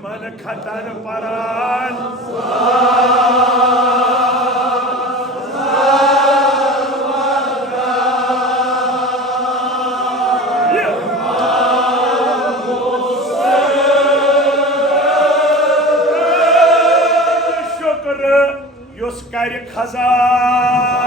दुश्मन खतन परान शुक्र युस कर खजान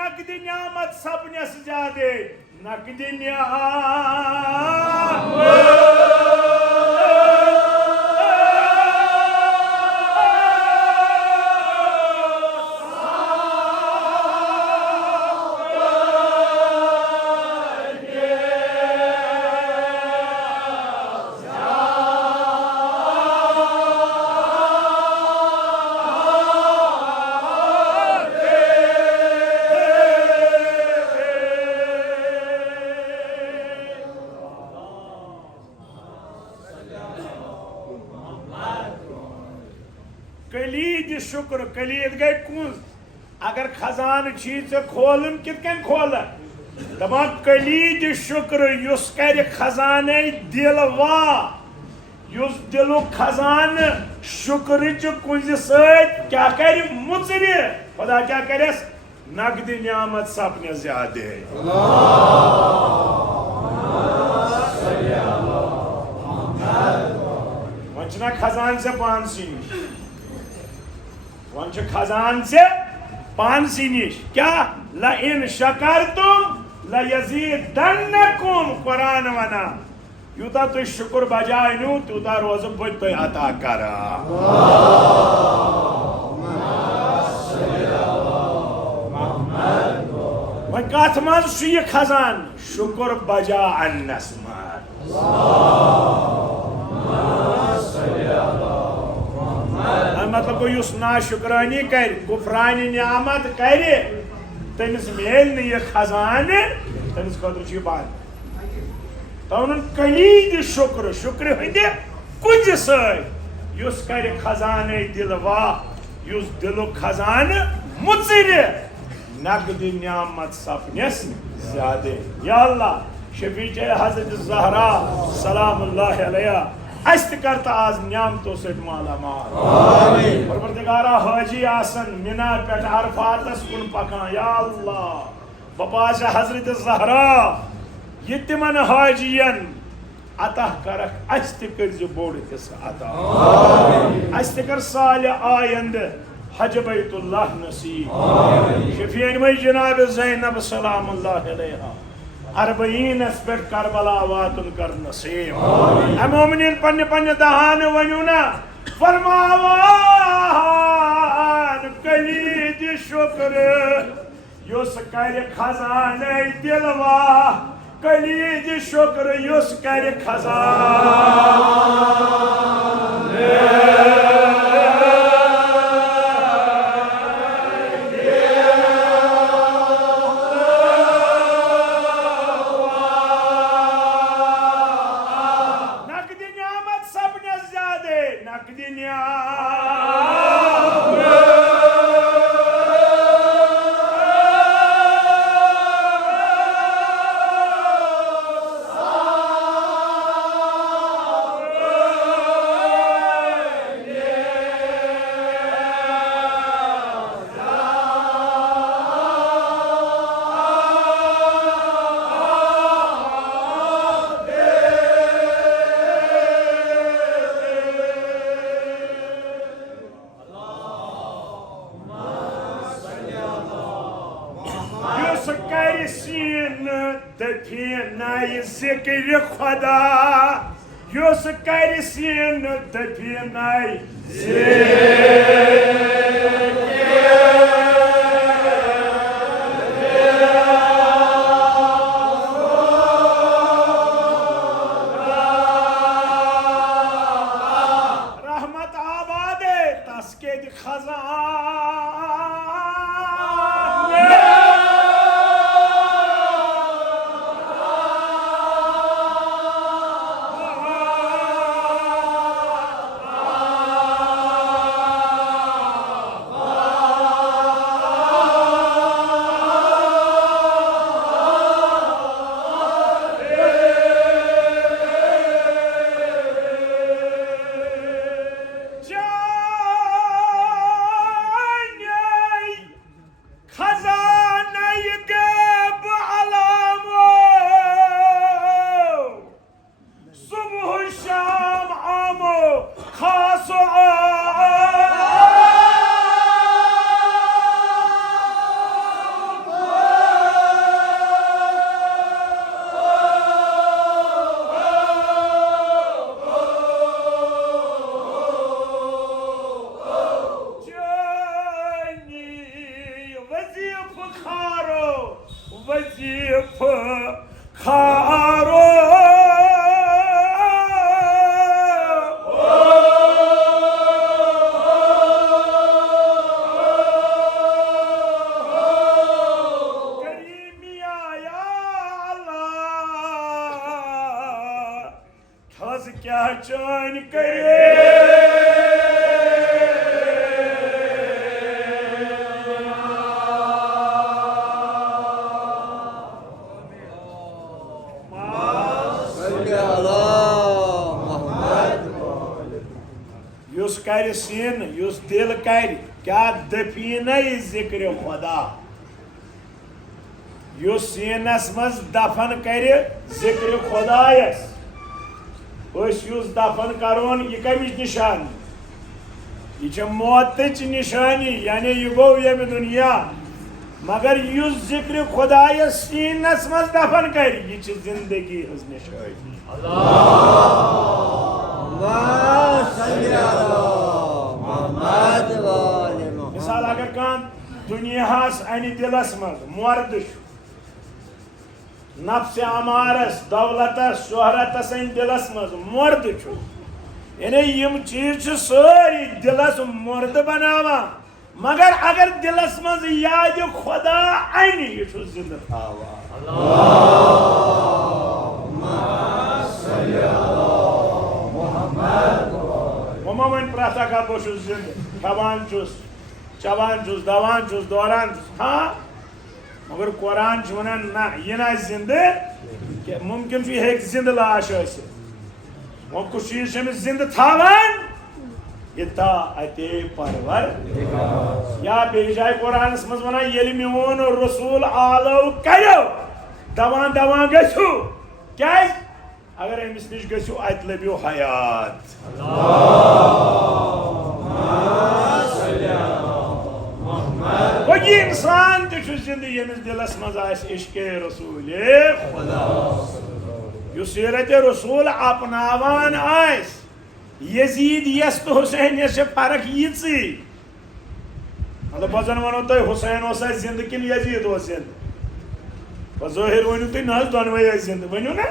नकदी न्यामत सपनस ज्यादा नकदी कलीद शुक्र कलीद गई कुंज अगर खजान चीज खोलन कितकन खोल दपान कलीद शुक्र युस कर खजान दिल वा युस दिलु खजान शुक्र कुंज क्या कर मुचर खुदा क्या करस नकदी न्यामत सपने ज्यादा वंचना खजान से पान सी वन खजान से पानसी निश क्या ल इन शकरतुम ल यज़ीदन्नकुम कुरान वना यूता तो शुक्र बजाय नु तूता रोज बुझ तो अता करा वन कथ मन ये खजान शुक्र बजा अन्नस मार मतलब गो युस ना शुक्रानी कर गुफरानी नियामत कर तमिस मेल यह खजान तमिस खुद बात तवन कलीद शुक्र शुक्र हंद कुंज सुस कर खजान दिल वा युस दिलु खजान मुचर नकदी नियामत सपनस ज्यादा या अल्लाह शफीच हजरत ज़हरा सलामुल्लाह अलैहा अस्त करता आज नियामतों से माला माल परवरदिगारा हाजी आसन मिना पे अरफातस कुन पकान या अल्लाह बपाश हजरत ज़हरा ये तिमन हाजियन अता करक अस्त कर बोड़ हिस्सा अता अस्त कर साल आयंद हज बैतुल्लाह नसीब शफीन मई जनाब ज़ैनब सलामुल्लाह अलैहा अरबईन पे करबला वातुन कर नसीब मोमिनीन पन्ने पन्ने दहान वनु ना फरमावान कलीद शुक्र युस कर खजान दिलवा कलीद शुक्र युस कर खजान जिक्र खुदा युस कर सीन दफिनाई रहमत आबाद तस्के खजान شام آمو خاص क्या चैन करे युस कर सीन युस दिल कर क्या दफीन जिक्र खुदा युस सीनस मज दफन कर जिक्र खुदायस युस दफन करोन यह कमिच निशानी यह मौतच निशानी यानी यह गो यम दुनिया मगर युस जिक्र खुदायस सीनस मज दफन कर यह जिंदगी हज निशानी मिसाल अगर कह दुनियास अन दिलस मज मर्द नफ्स अमारस दौलतस शोहरतस अन दिलस मज मर्द यानी यम चीज सारी दिलस मर्द बनावा मगर अगर दिलस मज याद खुदा अन यह जिंद थावा वमा वन प्रथा का बहुत जिंद खवान चवान दवान दौरान हाँ मगर कुरान वन ना यह ना जिंद मुमकिन हे जिंद लाश वो कुछ चीज जिंद थावान इता अते परवर या बे जाय कुरान मज वन ये मोन रसूल आलो करो दवान दवान गु क्या अगर अमिस नश गो अत लब्यो हयात वो इंसान जिंद यमिस दिलस मज इश्क़े रसूल सीरत रसूल अपनावान यजीद यस तो हुसैन यस फर्क यीच मतलब बजन वनो तुम हुसैन जिंद कि यजीद जिंद ज़ाहिर वनु तुम ना दोनवे जिंद वनु ना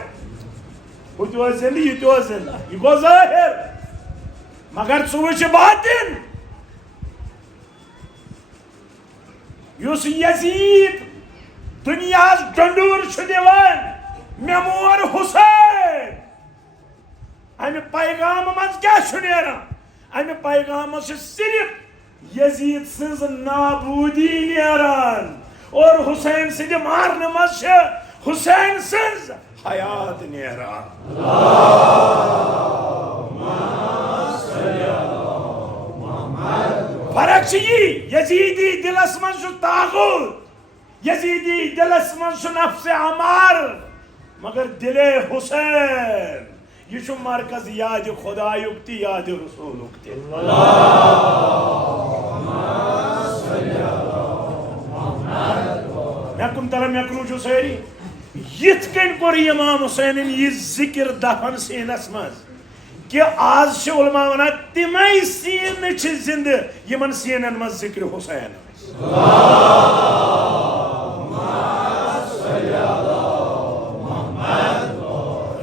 हु जिंद यह जिंद यह गो ज़ाहिर मगर वुच बातिन युस यजीद दुनिया डंडूर दिवान मे मोर हुसैन अमे पैगाम मज क्या अमे पैगाम सिर्फ यजीद सज नाबूदी नेरान और हुसैन सद मारने मज हुसैन सज हयात नेरान फर्क यजीदी दिलस मज तागुत यजीदी दिलस मज नफ्स अमार मगर दिले हुसैन यह मरकज याद खुदायुक ति याद रसूलुक ति मेकुन तला मेकरू सारी यिथ कन कोर इमाम हुसैन यह जिक्र दफन सीनस मज कि आज उलमा वन तमै सीन जिंद यमन सीनन मज जिक्र हुसैन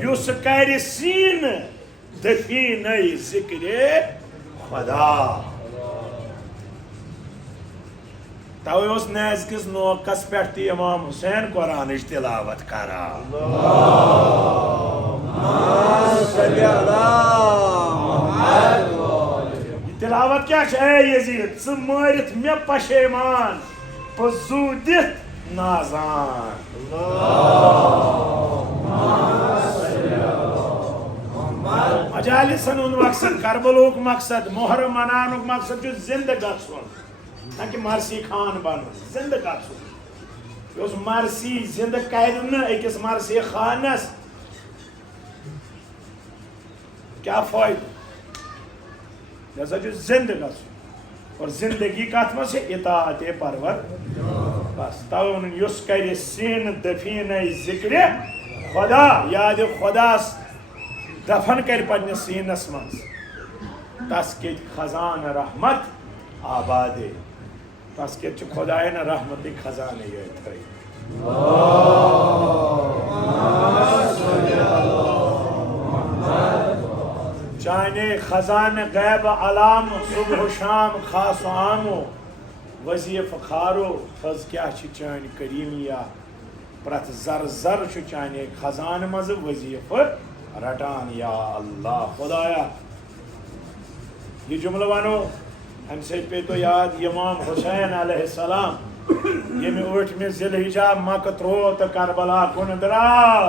युस कर सीन दफीन जिक्र खुदा तवे नज़किस नोकस पे इमाम हुसैन कुरान तिलावत करा तिलावत क्या यजीद ज मारित मे पशेमान पजू दित नाजान मजालिसन मकसद करबलुक मकसद मोहर्रम मनानुक मकसद जिंद गन ना कि मरसी खान बन जिंद गन मरसी जिंद कर अकिस मरसी खानस क्या फायदा जैसा जो जिंदगी और जिंदगी कत मज इताअत परवर बस तवन युस कर सीन दफीन जिक्र खुदा याद खुदा दफन कर पन्ने सीनस मज तस के खजान रहमत आबादे तस के खुदायन रहमत खजान ये थई चाने खजान गैब अलाम सुबह शाम खास आमो वजीफ खारो फज क्या चान करीमिया प्रत जर जर चाने खजान मज वजीफ रटान या अल्लाह खुदाया ये जुमला वनो हमसे पे तो याद इमाम हुसैन अलैहिस्सलाम ये में उठ में जिलहिजा मक त्रो तो करबला कुन द्राव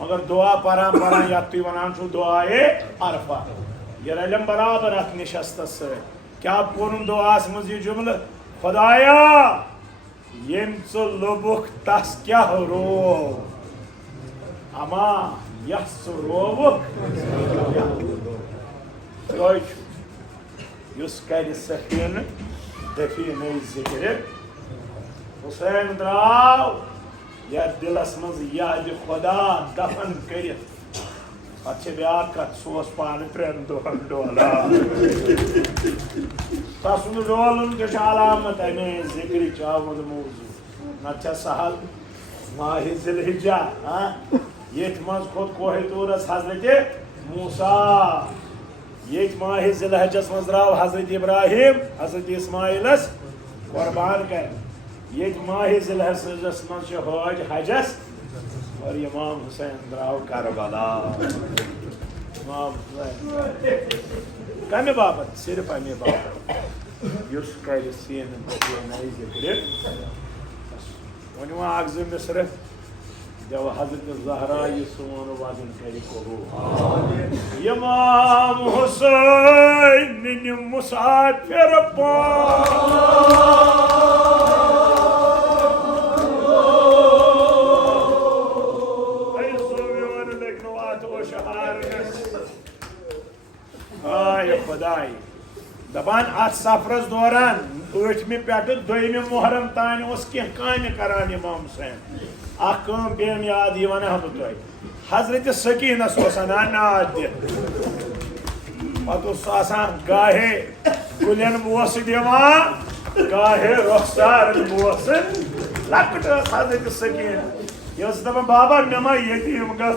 मगर दुआ परा परा या तु वनान छु दुआए अरफा ये रलम बराबर अत निशस्त से क्या पुन दुआस मज ये जुमला खुदाया येम च लबुख तस क्या रो अमा यस रोवुख युस कर सफीन दफीन जिक्र हुसैन द्राव या दिलस मज याद खुदा दफन कर ब्या कत सोस पान 3 दोहन डोला तसुन डोलन अलामत अमे जिक्र चावल मौजू न सहल माह जिलहिजा ये मज खोत कोहे तूरस हजरत मूसा ये माह जिलहजस मज द्राव हजरत इब्राहिम हजरत इस्माइलस कुर्बान कर ये माह जिलहजस मज हज हजस और इमाम हुसैन द्राव करबला इमाम हुसैन कमे बाबत सिर्फ अमे बाबत युस कर सीन जिक्र वन अख जो मिसर देव हजरत ज़हरा ये सोन वादन कर इमाम हुसैन मुसाफिर खुदाई दपान अत सफरस दौरान 8 पे 2 मुहर्रम तान कह करान इमाम हुसैन अम पेम याद यह वन तुम हजरत सकीनस नाद दिवान गाहे गुलन बोस दिवान गाहे रुखसार बोस लकट हजरत सकीन यह दपान बाबा मे मा यतीम गन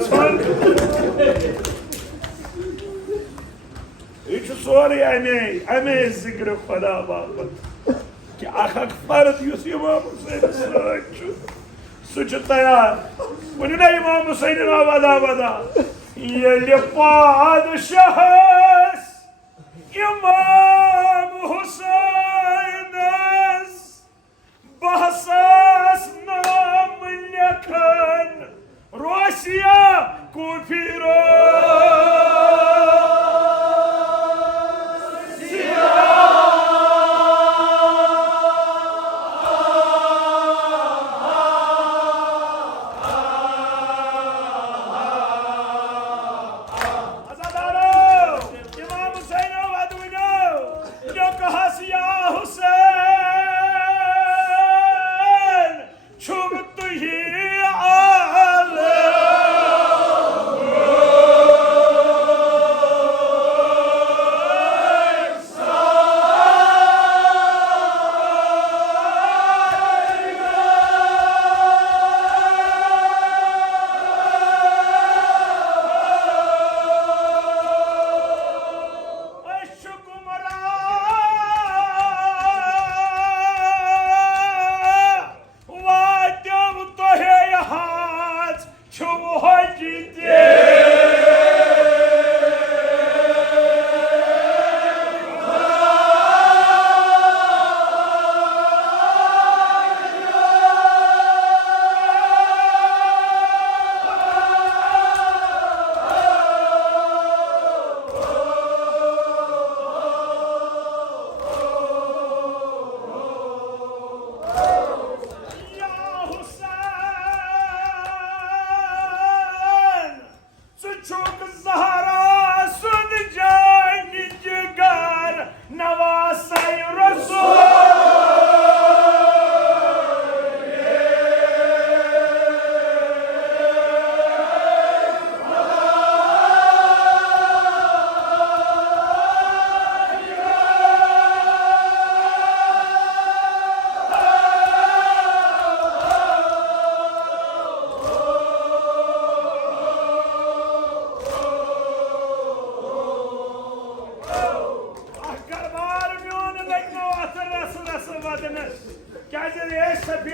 यह सोरे अमे जिक्र खुदा बाबत कि अख फर्द इस इमाम हुसैन सह तैयार वन ना इमाम हुसैन वदा वदा ये पादशाहस इमाम हुसैन बहसास नाम लखन रोसिया कुफिरो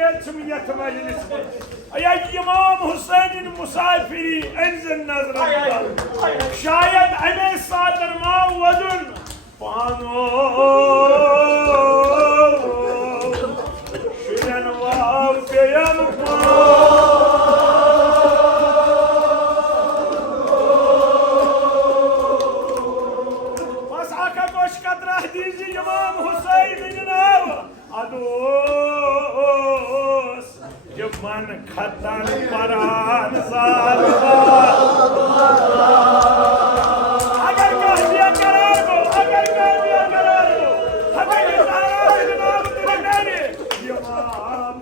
يتميت مجلس يا إمام حسين المسافري انزل نظرة شايد عمي صادر ما ودن بانو شلن واو قيام مسعك كوش قدره ديزي إمام حسين جناو أدوس جبان خطر پران زار اگر کہدیا قرار دو اگر کہدیا قرار دو ہمیں نظارہ جناب ترکانی امام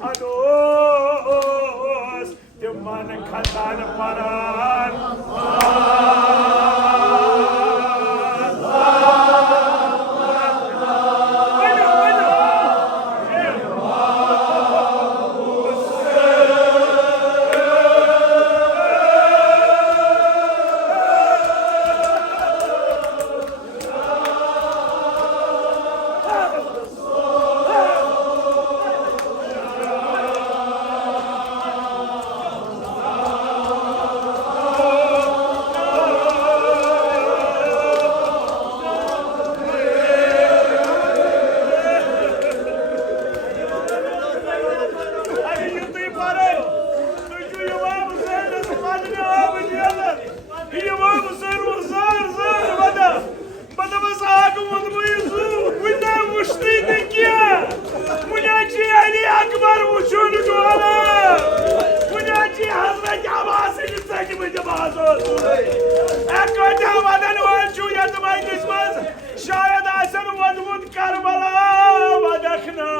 Ados, the man khatan paran. شاید حسن ودود کربلا ودخنا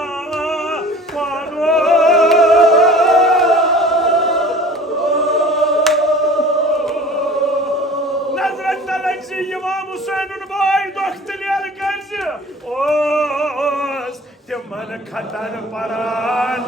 نظرت تلقزي إمام حسين باي دختلي القرزي اوز تمن خطر پران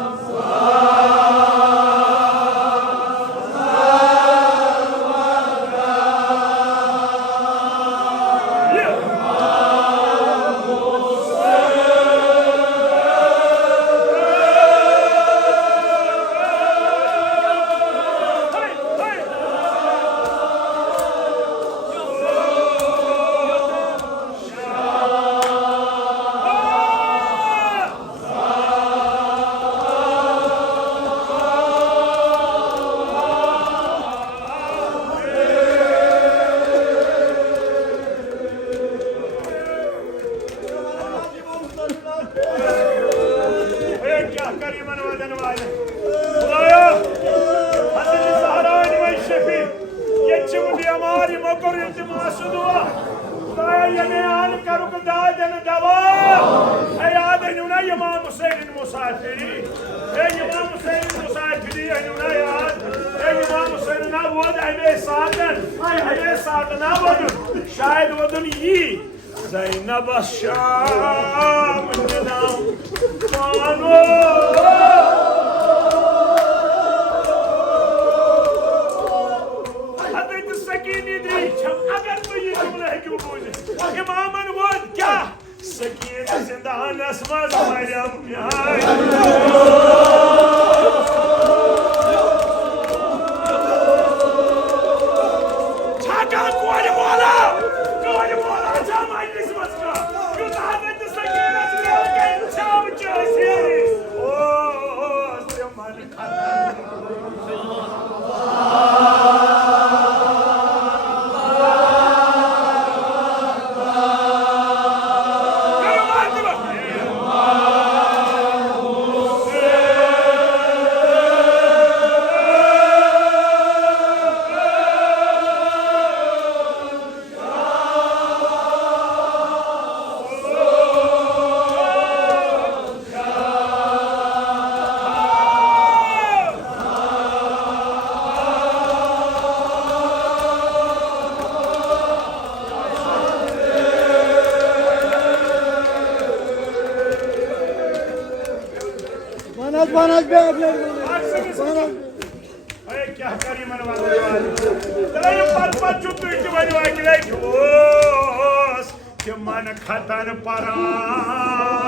दवा याद अनुना इमाम हुसैन मुसाफिरी इमाम हुसैन मुसाफिरी अनुना याद इमाम हुसैन ना वोद हमें साधन वोदुन शायद वोदुन यी ज़ैनब शाम नाम मानो हज़रत सकीनी दी अगर तो ये जुमला है क्यों बोले इमामन वोद क्या सकीन जिंदान असमज मरियम छाका कोई बोला जामाई निस्बत का क्यों हज़रत सकीन जिंदान का इंसाफ चाहिए ओ मन खाता Bana be abla. अरे क्या करी मन वाले तेरे पाँच चुप के बनी वाली लाइट ओस कि मन खतर परान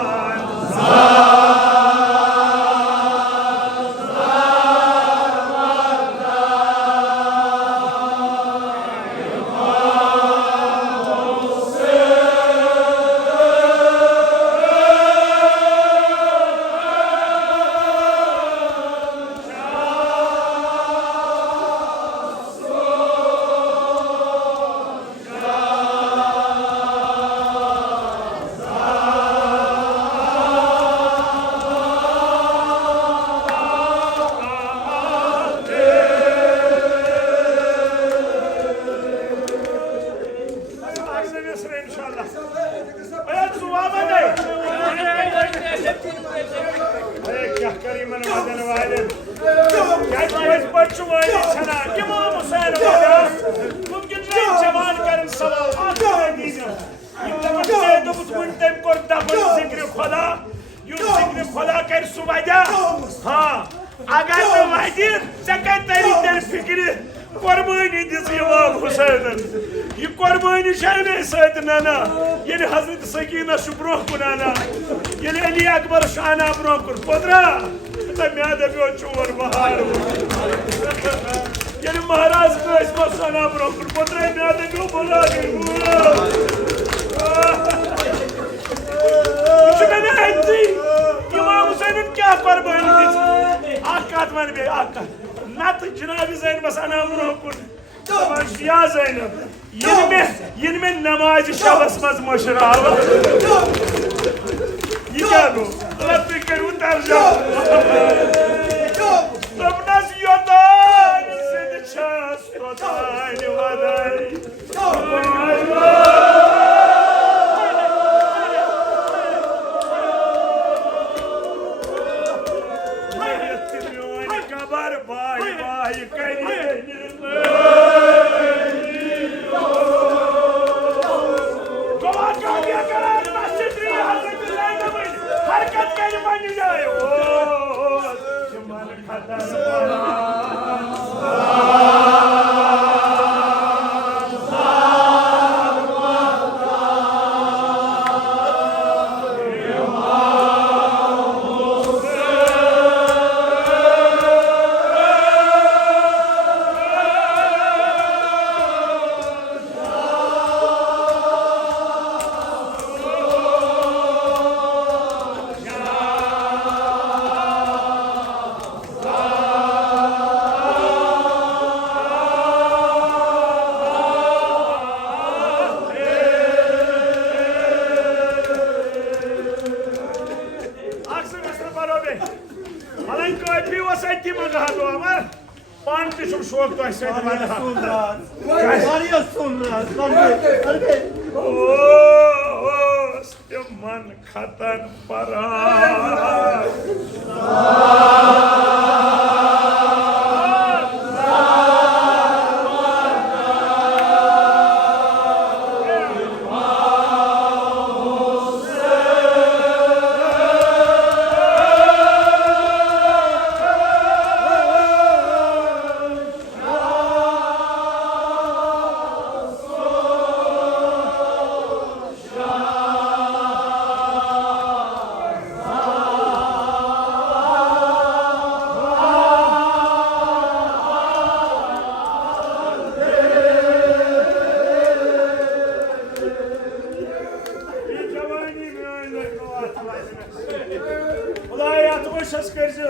खतन परार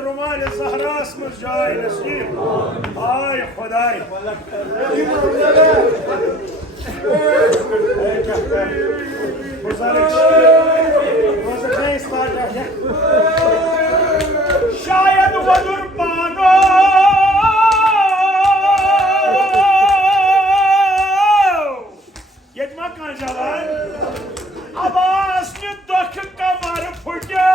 रुमाल सहरास में जाए नसीब हाय खुदाई शायद वजुर पानो ये मकान जवान आवाज ने दुख कमर फुटा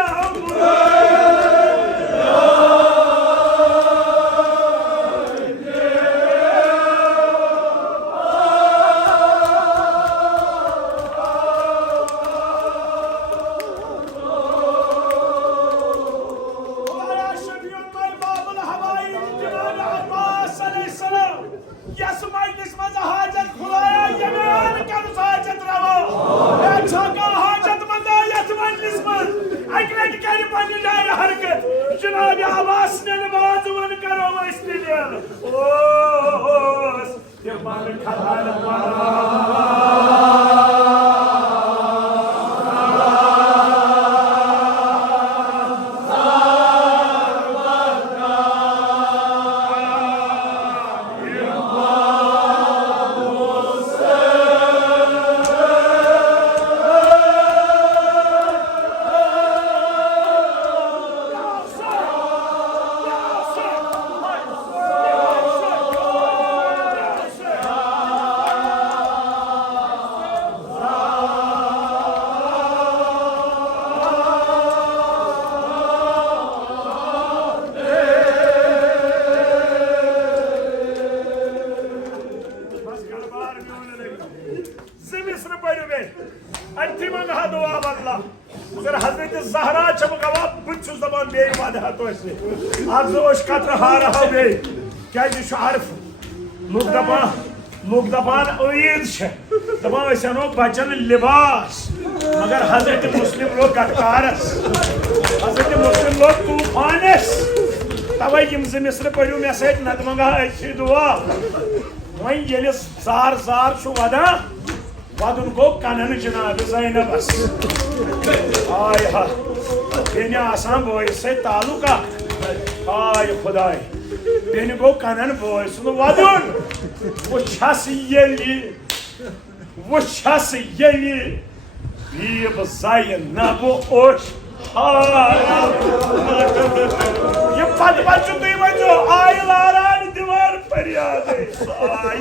जनाब आवास ने नमाज वन करो इसलिए ओ ये मान खलाल मगर हजरत ज़हरा जब गवा बुच जबान बे वादा तो ऐसे आप जोश कत्र हारा हो बे क्या जी शार्फ लोग दबान ईद छे दबान ऐसनो बचन लिबास मगर हजरत मुस्लिम लोग कटकारस हजरत मुस्लिम लोग तूफानस तवे यम मिस्र पढ़ू मे सत नत मंगा अच्छी दुआ वही ये जार जार छु वदा वदन गो कनन जनाब ज़ैनबस आय हा बेन आसान बोय से तालुका आय खुदाय बेन गो कनन बोय सुन वदन वो छस यली बीब ज़ैनब ओश ये पद बच्चों तुम वजो आय लारान दीवार फरियाद आय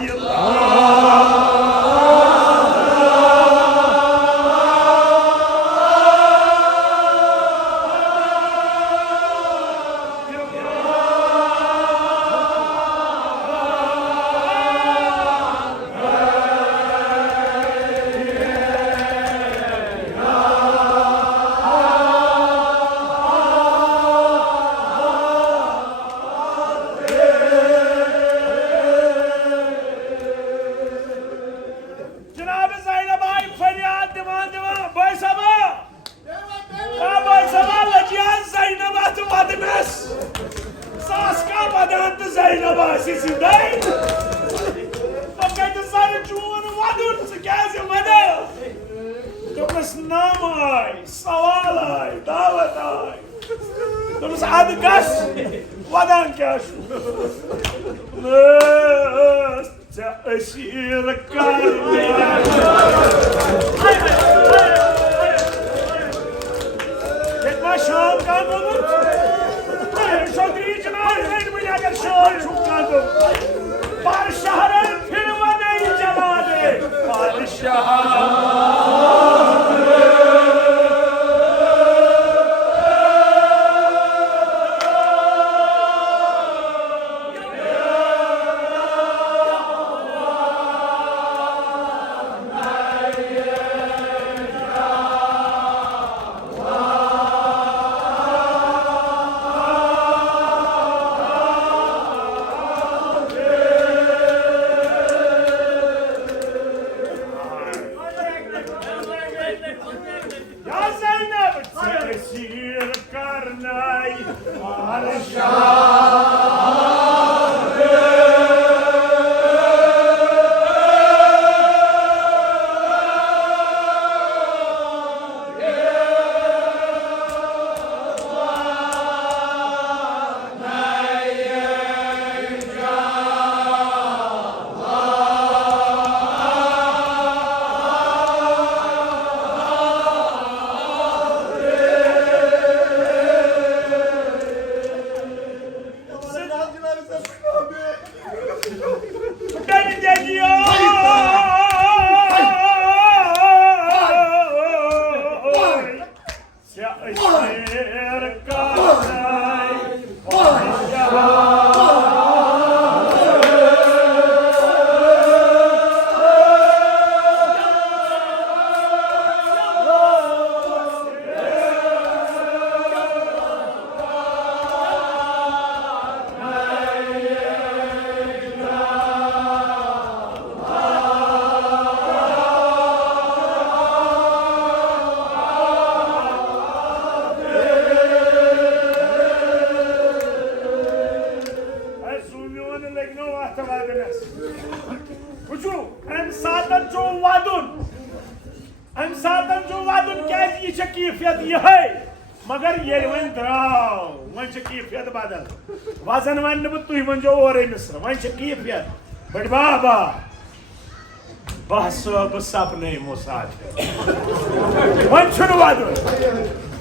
Zainab, tesir karnay, मगर ये वन द्राव वन कीफियत बदल वजन वन तुम वो और मिस्र वन कीफियत बड़ बाबा बह सब सपने मुसाद वन वदन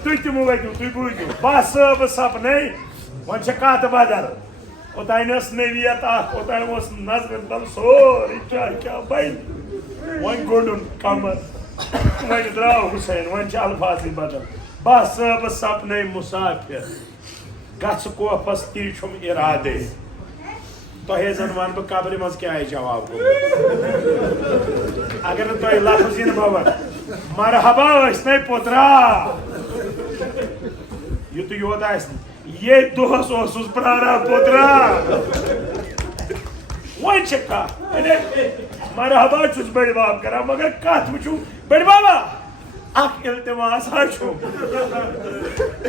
तुम तुम वो तुम बूझो बह सब सपने वन कत बदल ओतान नवियत ओतान नजर तल सोरी क्या बन वन गोडन कमर वन द्राव हुसैन वन अल्फाज बदल बह सब सपने मुसाफिर गस कोफस तीछुम इरादे तुहे जन वन बह कब्र मज क्या जवाब अगर तुह लफ्ज इन बवन मरहबा न पुत्रा युत योत ये दोहस ओसुस प्रारा पुत्रा वन कह मरहबा चुस बड़ बाब करा मगर कत वुचु बड़ बाबा इल्तिमास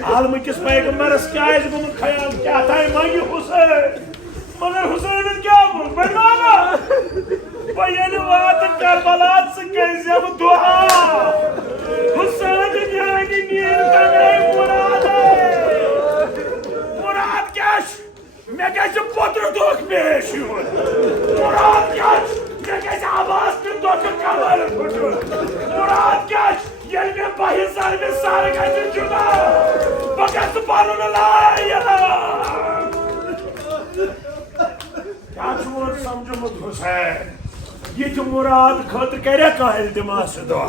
आलमकिस पैगम्बरस क्या गुमुत ख्याल क्या था मांगी हुसैन मगर हुसैन क्या बड़ बाबा ये वात करबला सह दुआ हुसैन मुराद क्या मे गि पुत्र दुख पेश मुराद क्या मे गि आवाज दुख कमर मुराद क्या ये में बाहि सर में सारे का जुदा बगस पालन लाया क्या चोर समझ मुत हुसैन ये तो मुराद खतर करे का इल्तिमास दुआ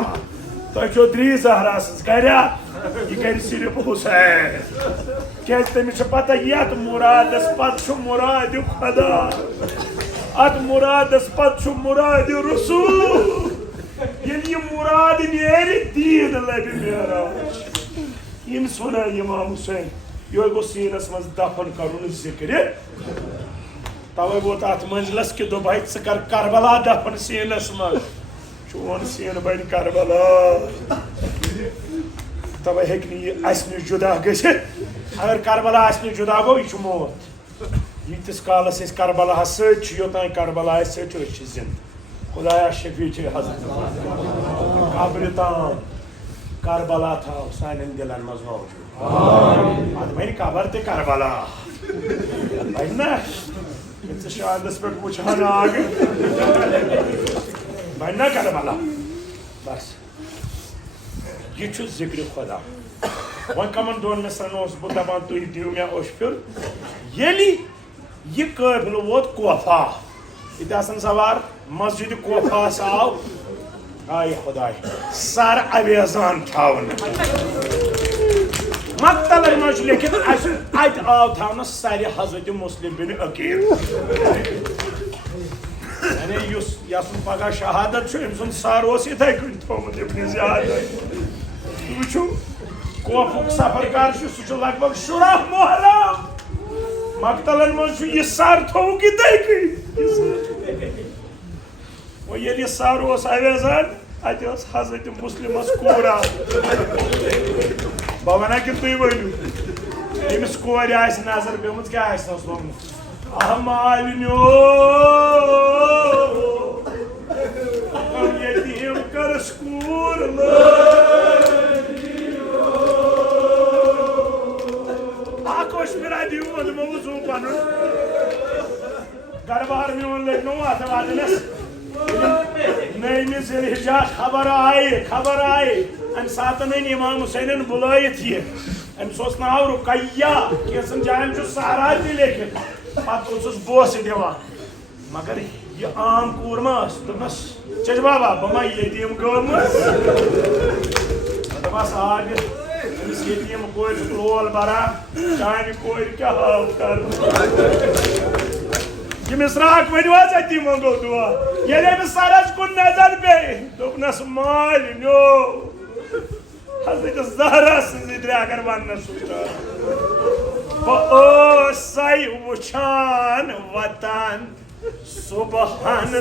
तो जो द्री जहरा करे ये कर सिर्फ हुसैन क्या तमिस पता ये मुरादस पत मुराद खुदा अत मुरादस पत मुराद रसूल ये मुराद नेर दीन लबि मेरा यम्स वन इमाम हुसैन यो गो सीनस मज दफन करुन जिक्र तवे वोत अत मंजलस कि दोप कर करबला दफन सीनस मज चोन सीन बन करबला तवे हेक नश जुदा गसित अगर करबला जुदा गो यह मौत यीतिस कालस करबला सोतान करबला जिंद खुदाया शफी हजरत कब्र ताम करबला था सान दिलन मज मौजूद अत बन कबर ते करबला बन ना शादस पे वुचान आग बन ना करबला बस यह जिक्र खुदा वन कमन दोन मिसरन बह दपान तुम दिव मे ओशफिर ये काबिल वोत कोफा ये सवार मस्जिद कोफास आव आय खुदाय सर अवेजान थावन मक्तल मज लिखित अत आव थावन सर हजरत मुस्लिम बिन अकील यानी पगह शहादत अम सर इथे कन थोमुत इब्न ज़ियाद वो कोफुक सफर कर सह लगभग 16 मुहर्रम मक्तलन मज यह सर थोक इथे वो ये सर अवेजान अत हजरत मुस्लिमस कोरा बह वना कि तुम वनु अमिस कोर नजर पेमुत क्या वोनमुत मालिन्यो यतीम कर स्कूल दिव मौजू पन गरबार मोन लग नो अत वादनस नईमि जिलहिजा खबर आई अम सात इमाम हुसैन बुलायत ये अमिस नाव रुकैया कैसन जायन सारा ति लेखित पत बोस दिवान मगर ये आम कूर दोपस चच बाबा बह मा यतीम गोमस दपस अमिस यतीम कोर लोल बरा चान कोर क्या हाल कर यमिस राख वनु अति मंगो दुआ ये अमिस सरस कुन नजर पे दोपनस मालिन्यो हजरत ज़हरा सिंदे अगर वन बई वुछान वतन सुबहान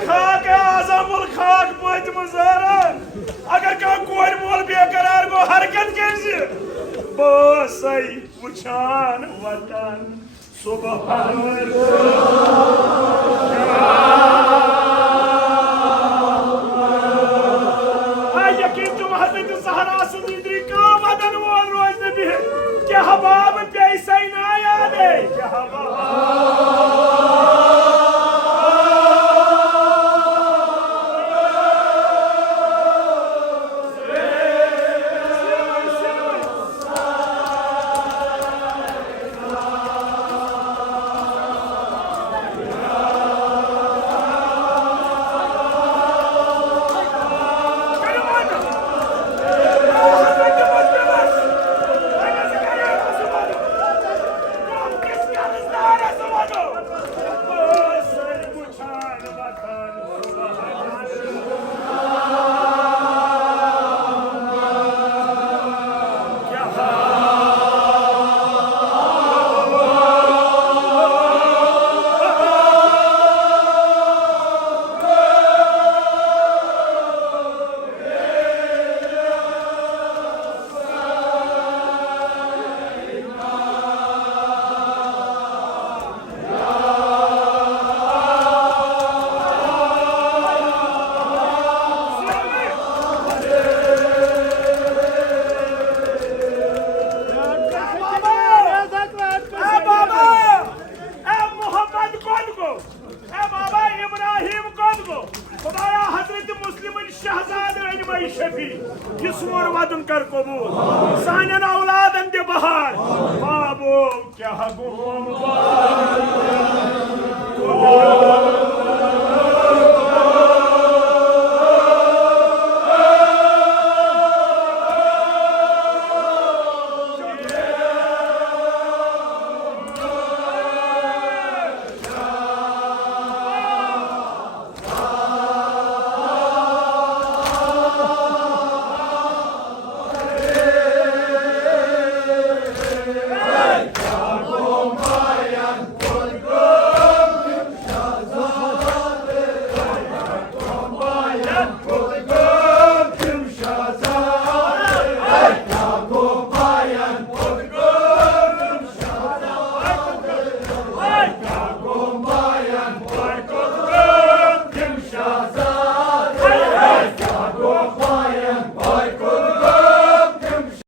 खाक आजम खाक पत मजारन अगर कह कोर मोल बेकरार गो हरकत कर बसई वुछान वतन सुबहान यकीन तुम हजरत ज़हरा सिंदगी का वतन वोल रोज नबी क्या हबाब पैसा ना याद है क्या हबाब वदन कर कबूल सानन औलादन दे बहार बाबो क्या गुम